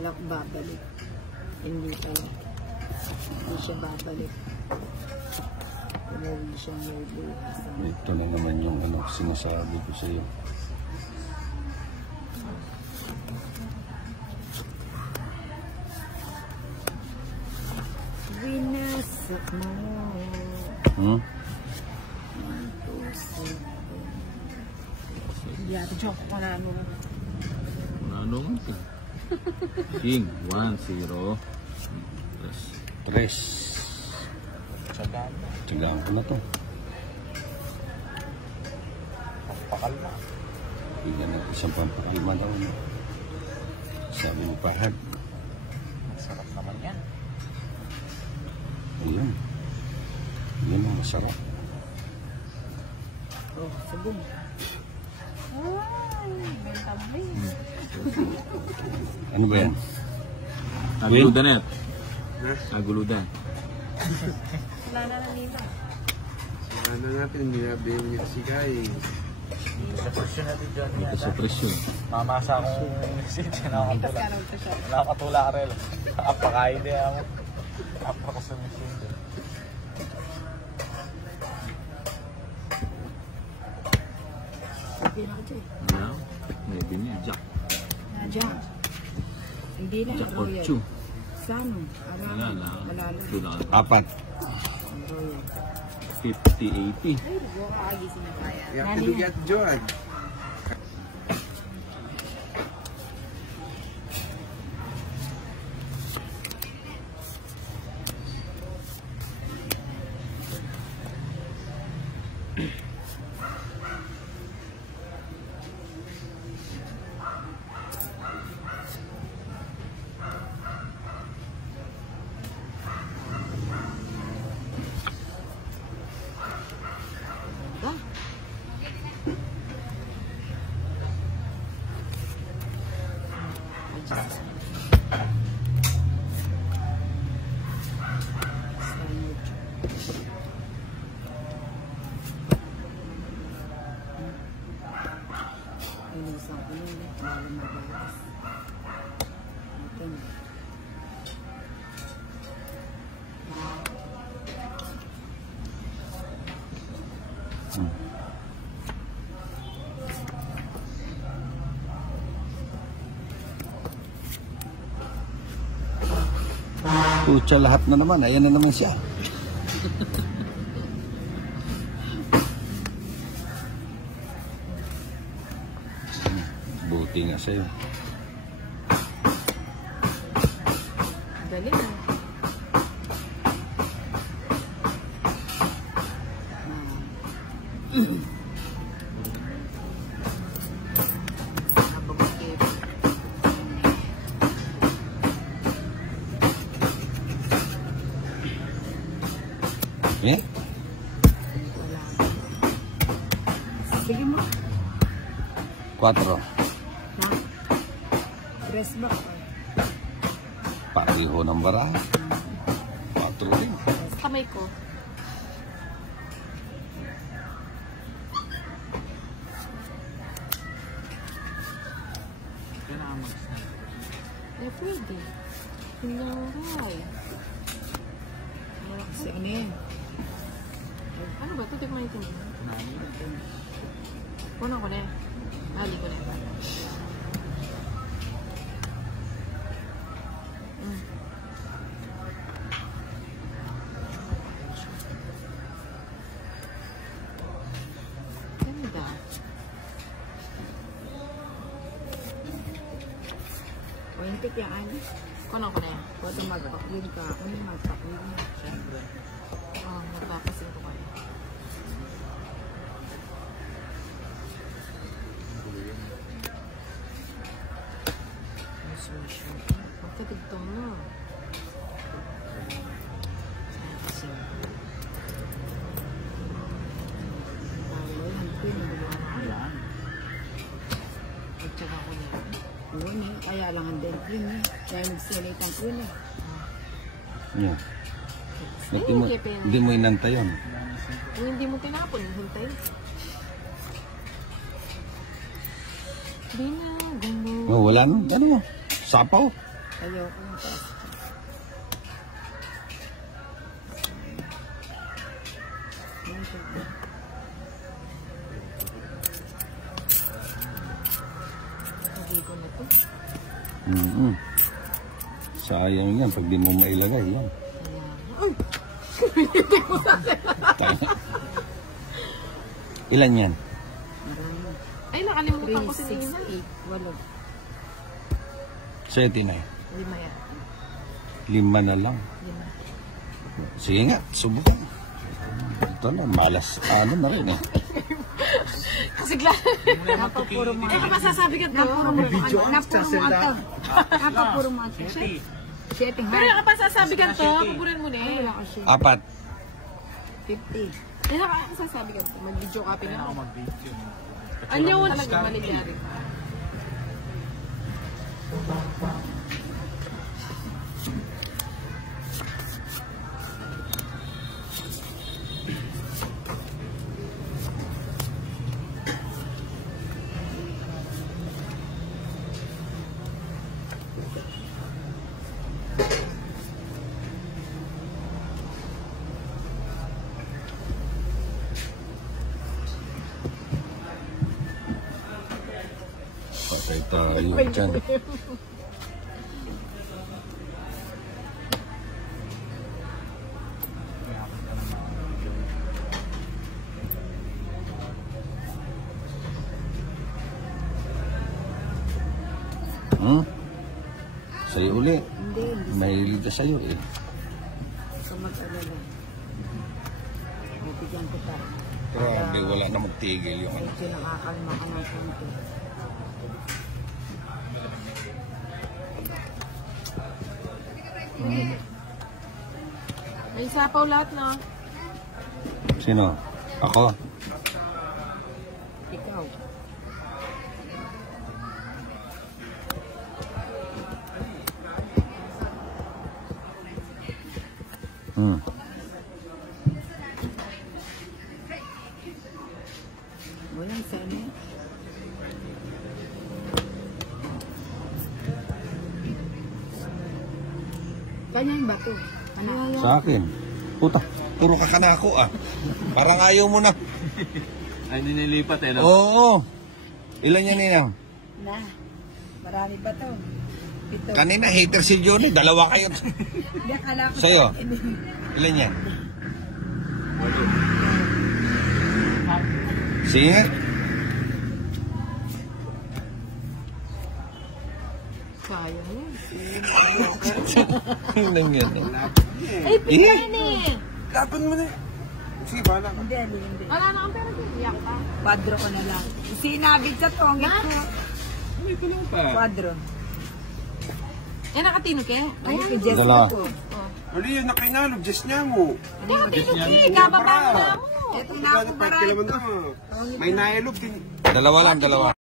Kailang babalik. Hindi pala. Hindi siya babalik. Umuwi siya may bukas. Ito na naman yung ano, sinasabi ko sa iyo. Winasik mo. Yeah, joke ko na ano. Ano? King, 1-0. Tres. Tsagaan ko na to. Pampakal na. Bigyan ng isang pampakalima daw. Sabi mo Fahad. Masarap naman yan. Ayun. Yun ang masarap. Oh, sabong. Ay, gantamay. Ano ba yan? Naguludan yan. Naguludan. Wala na nila. Wala na natin, nilabi yung sikay. Sa presyon natin dyan. Dito sa presyon. Mamasa akong message. Nakakatula ka rin. Apakain din ako. Apakasumisyon din. Sabi na ko dyan. Ano? Maybe niya. Jack. Jack. Hindi na. Jack or Royal. Chu. Sano? Wala na. Wala na. Wala. Apat. Royal. 50-80. Ay, buka kagising na kaya. You have to get John. Ba? Inisan ko yun, bago mabalas. Natin. Pucha, lahat na naman. Ayan na naman siya. Buti nga sa'yo. Dali na. Yeah? Wala. Sige mo. 4. Ha? Press back. Pareho ng barahe. 4 rin. Sa kamay ko. Eh, pwede. Pinangay. Kasi ano yan? Ano ba? Tutik mo ito. Puno ko na. Mali ko na. Ganda. Pointik yan. Kuno ko na. Huwag magpaklin ka. Ano yung magpaklin? Siyempre. Oo, magpapasin ko kayo. Magkatugtong mo. Kaya lang ang delphin eh. Kaya nagsilitang ko eh. Yeah. Hindi mo inantay yun. Kung hindi mo tinapon, hintay. Di na, gumo. Oh, wala nung. Ano mo? Sapaw. Ayoko yung taas. Hindi ko na to. Sayang yan pag di mo mailagay yan. Ilan yan? Marami. Ay, nakalimutan ko si 3, 6, Nina. 8, 8. Seti na. 5 yan. 5 na lang. 5. Sige nga, subukan. Ito na, malas. Ano na rin eh. Kasi Dapat puro mga... Ay, masasabi ka to. Napuro mga to. Napuro mga to. Setting Pero hard. kapag sasabi ka to, kukunin mo na Ay, eh. wala ko siya. 4. 50. Ay, nakasasabi ka to. Mag-video copy na Ako ako. mag-video. Ano mo talaga maligyari? Patay tayo dyan. Sa'yo uli. Hindi, hindi. Mahilig na sa'yo eh. So mag-alala. Bibigyan ko pa. Grabe, wala na magtigil yung ano. Medyo nakakalma ka ng konti. May sapaw lahat na. Sino? Ako? Ikaw. Walang sana. Kanya yung bato. Ano? Sa akin. Puta, puro ka kanako ah. Parang ayaw mo na. Ay, nililipat eh. No? Oo. Ilan yan ninang? Na. Marami ba to? Ito. Kanina hater si Johnny, dalawa kayo. Hindi, akala ko. Sa'yo? Ilan yan? Sige nga. Sayang yan. Ilan yan eh. Ay, pinain eh. Laban mo na. Sige, bahala ka. Hindi, hindi. Wala na akong pera din. Iyak ka. Kwadro ko na lang. Sinabit sa tongit ko. May kulang pa. Kwadro. Eh, nakatino ke? Ay, kay Dala. Jessica ko. Hali yan, nakainalog. Just niya mo. Hindi nakatino ke. Kababa mo na mo. Ito na Wala ako na, para kailangan na. May nailog din. Dalawa lang, dalawa.